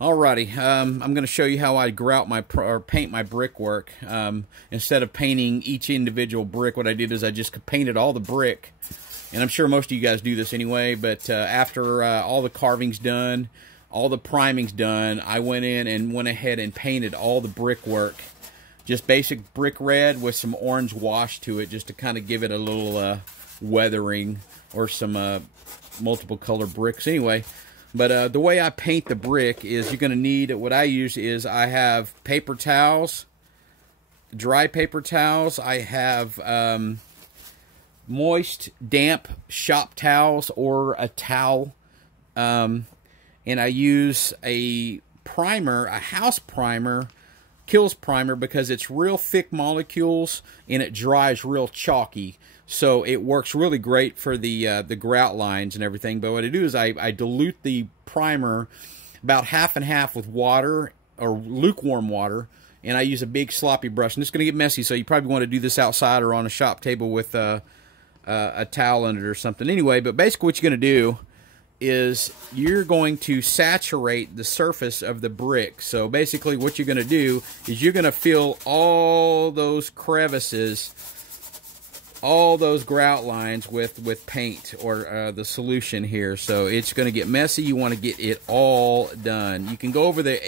Alrighty, I'm going to show you how I grout my or paint my brickwork. Instead of painting each individual brick, what I did is I just painted all the brick. And I'm sure most of you guys do this anyway, but after all the carving's done, all the priming's done, I went in and went ahead and painted all the brickwork. Just basic brick red with some orange wash to it, just to kind of give it a little weathering, or some multiple color bricks anyway. But the way I paint the brick is you're going to need, what I use is I have paper towels, dry paper towels. I have moist, damp shop towels or a towel. And I use a primer, a house primer, Kills primer, because it's real thick molecules and it dries real chalky. So it works really great for the grout lines and everything. But what I do is I dilute the primer about half and half with water, or lukewarm water, and I use a big sloppy brush. And it's going to get messy, so you probably want to do this outside or on a shop table with a towel under it or something. Anyway, but basically what you're going to do is you're going to saturate the surface of the brick. So basically what you're going to do is you're going to fill all those crevices, all those grout lines with paint, or the solution here. So it's going to get messy. You want to get it all done. You can go over the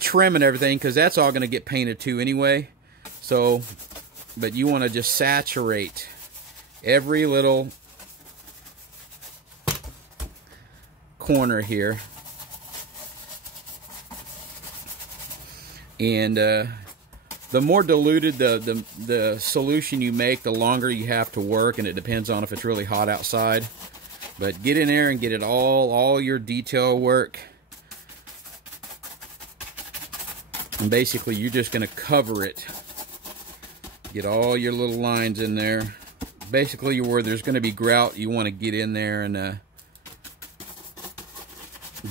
trim and everything, because that's all going to get painted too anyway. So, but you want to just saturate every little corner here, and the more diluted the solution you make, the longer you have to work, and it depends on if it's really hot outside. But get in there and get it all your detail work, and basically you're just going to cover it. Get all your little lines in there. Basically, where there's going to be grout, you want to get in there and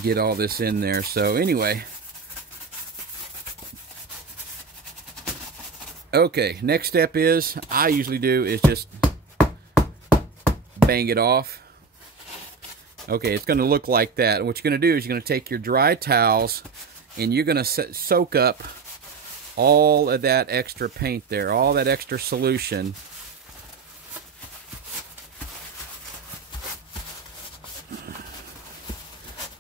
get all this in there. So anyway, okay, next step is, I usually do is just bang it off. Okay, it's going to look like that. And what you're going to do is you're going to take your dry towels and you're going to soak up all of that extra paint there, all that extra solution.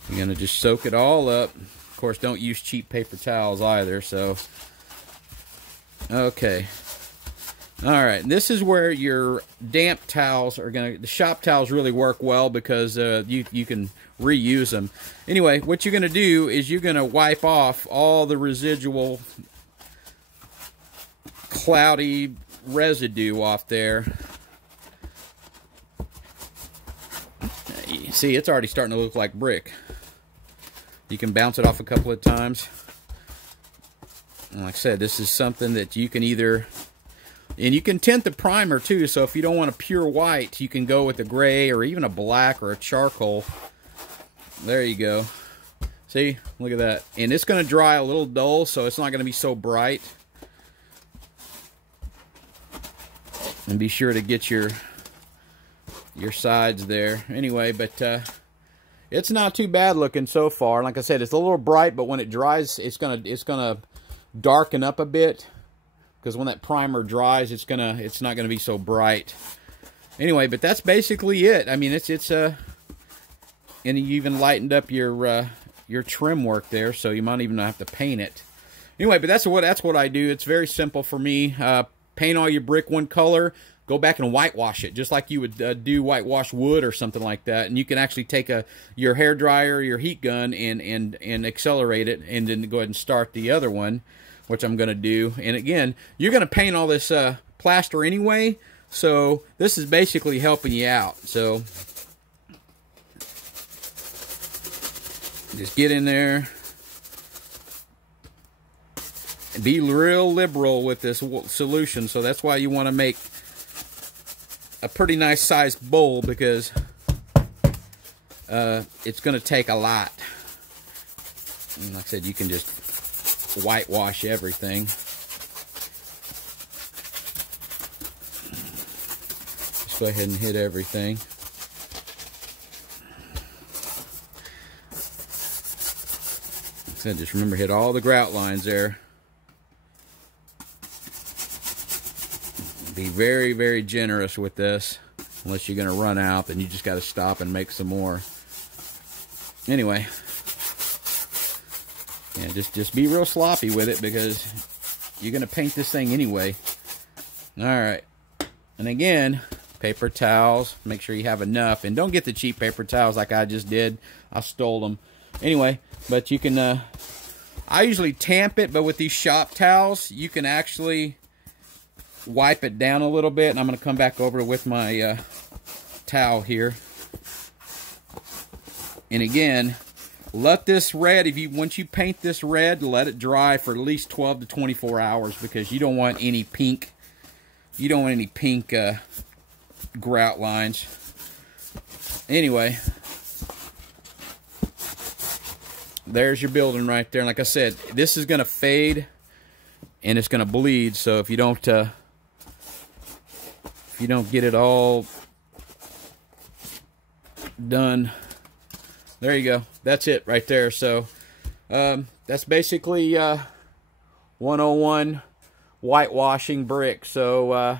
You're going to just soak it all up. Of course, don't use cheap paper towels either. So, okay. Alright, this is where your damp towels are going to, the shop towels really work well, because you can reuse them. Anyway, what you're going to do is you're going to wipe off all the residual cloudy residue off there. See, it's already starting to look like brick. You can bounce it off a couple of times. And like I said, this is something that you can either, and you can tint the primer too, so if you don't want a pure white, you can go with a gray or even a black or a charcoal. There you go. See, look at that. And it's going to dry a little dull, so it's not going to be so bright. And be sure to get your sides there. Anyway, but it's not too bad looking so far. Like I said, it's a little bright, but when it dries, it's gonna darken up a bit, because when that primer dries, it's not gonna be so bright. Anyway, but that's basically it. I mean, and you even lightened up your trim work there, so you might even not have to paint it. Anyway, but that's what I do. It's very simple for me. Paint all your brick one color. Go back and whitewash it, just like you would do whitewash wood or something like that. And you can actually take your hair dryer, your heat gun, and accelerate it, and then go ahead and start the other one, which I'm going to do. And again, you're going to paint all this plaster anyway, so this is basically helping you out. So just get in there. Be real liberal with this solution, so that's why you want to make a pretty nice sized bowl, because it's going to take a lot. And like I said, you can just whitewash everything. Just go ahead and hit everything. So just remember, hit all the grout lines there. Be very, very generous with this. Unless you're going to run out, then you just got to stop and make some more. Anyway. Yeah, just be real sloppy with it, because you're going to paint this thing anyway. Alright. And again, paper towels. Make sure you have enough. And don't get the cheap paper towels like I just did. I stole them. Anyway, but you can... I usually tamp it, but with these shop towels, you can actually wipe it down a little bit. And I'm going to come back over with my towel here. And again, let this red, once you paint this red, let it dry for at least 12 to 24 hours, because you don't want any pink. You don't want any pink grout lines. Anyway, there's your building right there. And like I said, this is going to fade and it's going to bleed. So if you don't get it all done, there you go. That's it right there. So that's basically 101 whitewashing brick. So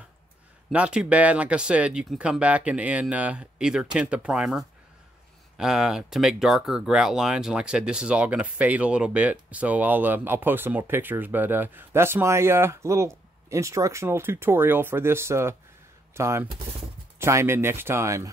not too bad. Like I said, you can come back and either tint the primer to make darker grout lines. And like I said, this is all going to fade a little bit. So I'll post some more pictures. But that's my little instructional tutorial for this time. Chime in next time.